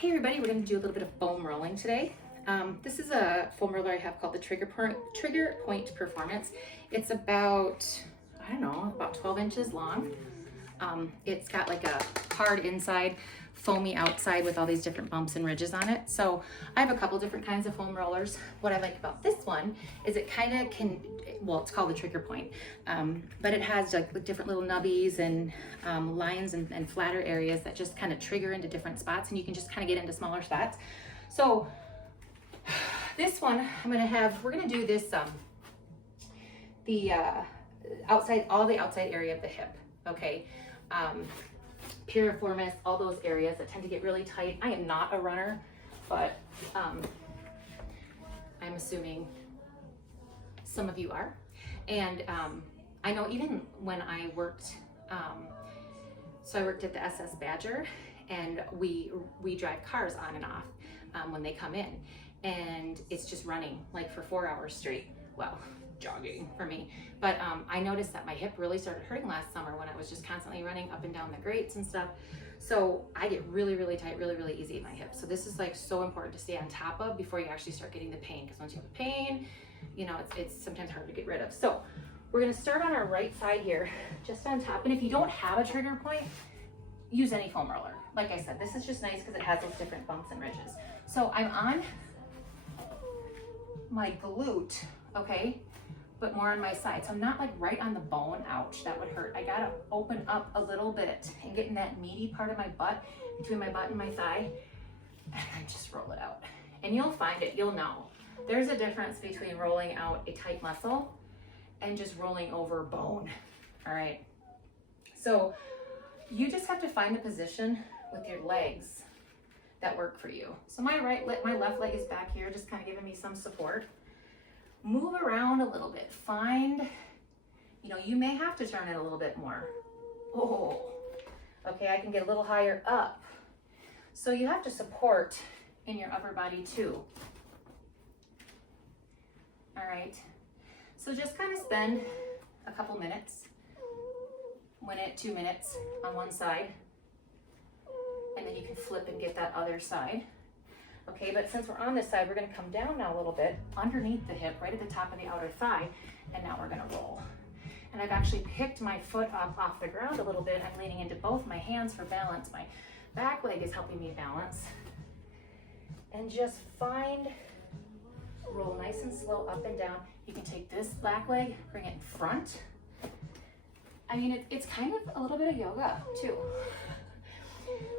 Hey everybody, we're going to do a little bit of foam rolling today. This is a foam roller I have called the Trigger Point Performance. It's about, I don't know, about 12 inches long. It's got like a hard inside, foamy outside with all these different bumps and ridges on it. So I have a couple different kinds of foam rollers. What I like about this one is it kind of can, well, it's called the Trigger Point, but it has like different little nubbies and lines and flatter areas that just kind of trigger into different spots, and you can just kind of get into smaller spots. So this one, we're gonna do this, the outside, all the outside area of the hip, okay? Piriformis, all those areas that tend to get really tight. I am not a runner, but I'm assuming some of you are. And I know even when I worked, so I worked at the SS Badger, and we drive cars on and off when they come in, and it's just running like for 4 hours straight. Well, jogging for me, but I noticed that my hip really started hurting last summer when I was just constantly running up and down the grates and stuff. So I get really tight really easy at my hip. So this is like so important to stay on top of before you actually start getting the pain, because once you have the pain, you know, it's sometimes hard to get rid of. So we're going to start on our right side here, just on top. And if you don't have a trigger point, use any foam roller. Like I said, this is just nice because it has those different bumps and ridges. So I'm on my glute, okay, but more on my side. So I'm not like right on the bone. Ouch, that would hurt. I gotta open up a little bit and get in that meaty part of my butt, between my butt and my thigh, and then just roll it out. And you'll find it, you'll know. There's a difference between rolling out a tight muscle and just rolling over bone, all right? So you just have to find the position with your legs that work for you. So my left leg is back here, just kind of giving me some support. Move around a little bit. Find, you know, you may have to turn it a little bit more. Oh, okay, I can get a little higher up. So you have to support in your upper body too. All right, so just kind of spend a couple minutes, 2 minutes on one side, and then you can flip and get that other side. Okay, but since we're on this side, we're gonna come down now a little bit underneath the hip, right at the top of the outer thigh, and now we're gonna roll. And I've actually picked my foot up off the ground a little bit. I'm leaning into both my hands for balance. My back leg is helping me balance. And just roll nice and slow up and down. You can take this back leg, bring it in front. I mean, it's kind of a little bit of yoga too.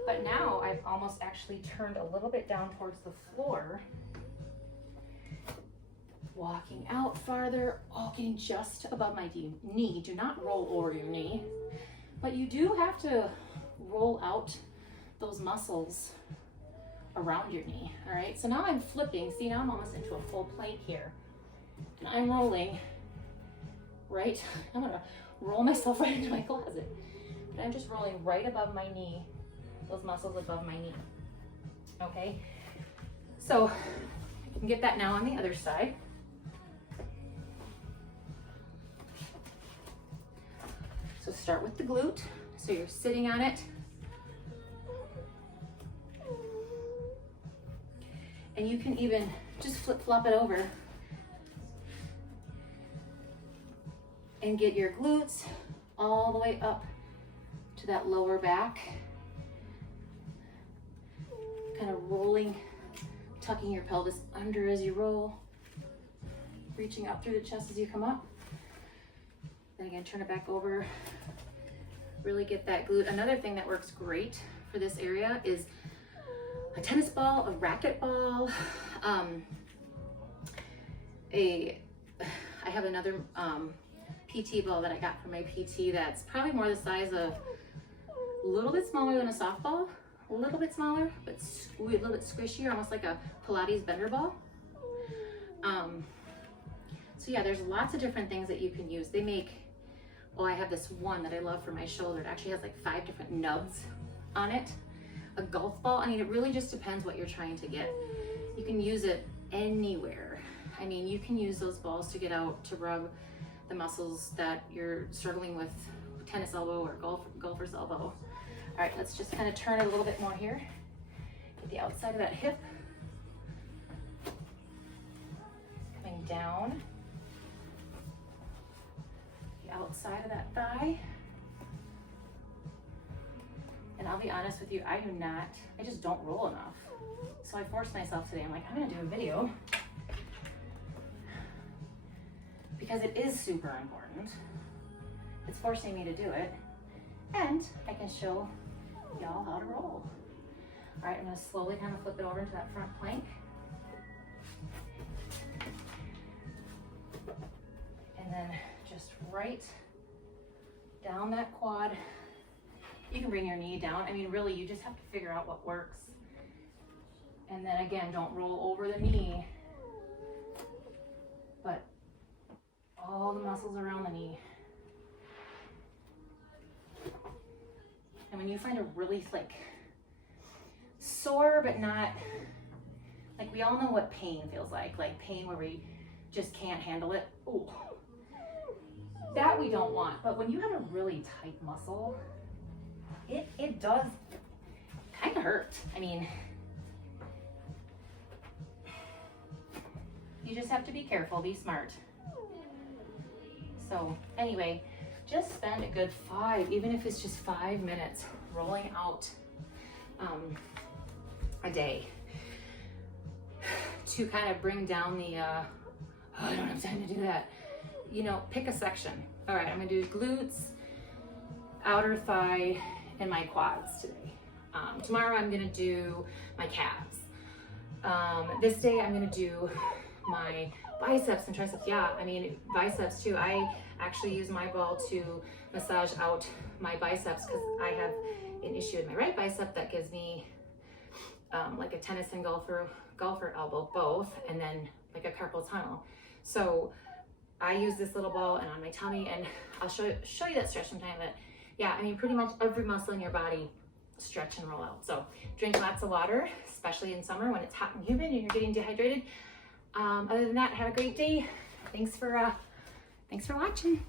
But now I've almost actually turned a little bit down towards the floor. Walking out farther, getting just above my knee. Do not roll over your knee, but you do have to roll out those muscles around your knee, all right? So now I'm flipping. See, now I'm almost into a full plank here. And I'm rolling, right? I'm gonna roll myself right into my closet. But I'm just rolling right above my knee, those muscles above my knee, okay? So you can get that now on the other side. So start with the glute. So you're sitting on it. And you can even just flip-flop it over and get your glutes all the way up to that lower back. Kind of rolling, tucking your pelvis under as you roll, reaching up through the chest as you come up. Then again, turn it back over. Really get that glute. Another thing that works great for this area is a tennis ball, a racket ball. I have another PT ball that I got from my PT that's probably more the size of, a little bit smaller than a softball, a little bit smaller, but a little bit squishier, almost like a Pilates bender ball. So yeah, there's lots of different things that you can use. They make, I have this one that I love for my shoulder. It actually has like 5 different nubs on it. A golf ball, I mean, it really just depends what you're trying to get. You can use it anywhere. I mean, you can use those balls to get out, to rub the muscles that you're struggling with, tennis elbow or golfer's elbow. All right, let's just kind of turn it a little bit more here. Get the outside of that hip. Coming down. The outside of that thigh. And I'll be honest with you, I just don't roll enough. So I forced myself today, I'm like, I'm gonna do a video because it is super important. It's forcing me to do it, and I can show y'all how to roll. All right, I'm gonna slowly kind of flip it over into that front plank. And then just right down that quad. You can bring your knee down. I mean, really, you just have to figure out what works. And then again, don't roll over the knee, but all the muscles around the knee. And when you find a really like sore, but not, like we all know what pain feels like pain where we just can't handle it. Ooh, that we don't want. But when you have a really tight muscle, it does kind of hurt. I mean, you just have to be careful, be smart. So anyway, just spend a good 5, even if it's just 5 minutes, rolling out a day to kind of bring down the, oh, I don't have time to do that. You know, pick a section. All right, I'm gonna do glutes, outer thigh, and my quads today. Tomorrow I'm gonna do my calves. This day I'm gonna do my biceps and triceps. Yeah, I mean, biceps too. I actually use my ball to massage out my biceps because I have an issue in my right bicep that gives me like a tennis and golfer elbow both, and then like a carpal tunnel. So I use this little ball and on my tummy, and I'll show you that stretch sometime. But yeah, I mean, pretty much every muscle in your body stretch and roll out. So drink lots of water, especially in summer when it's hot and humid and you're getting dehydrated. Other than that, have a great day. Thanks for watching.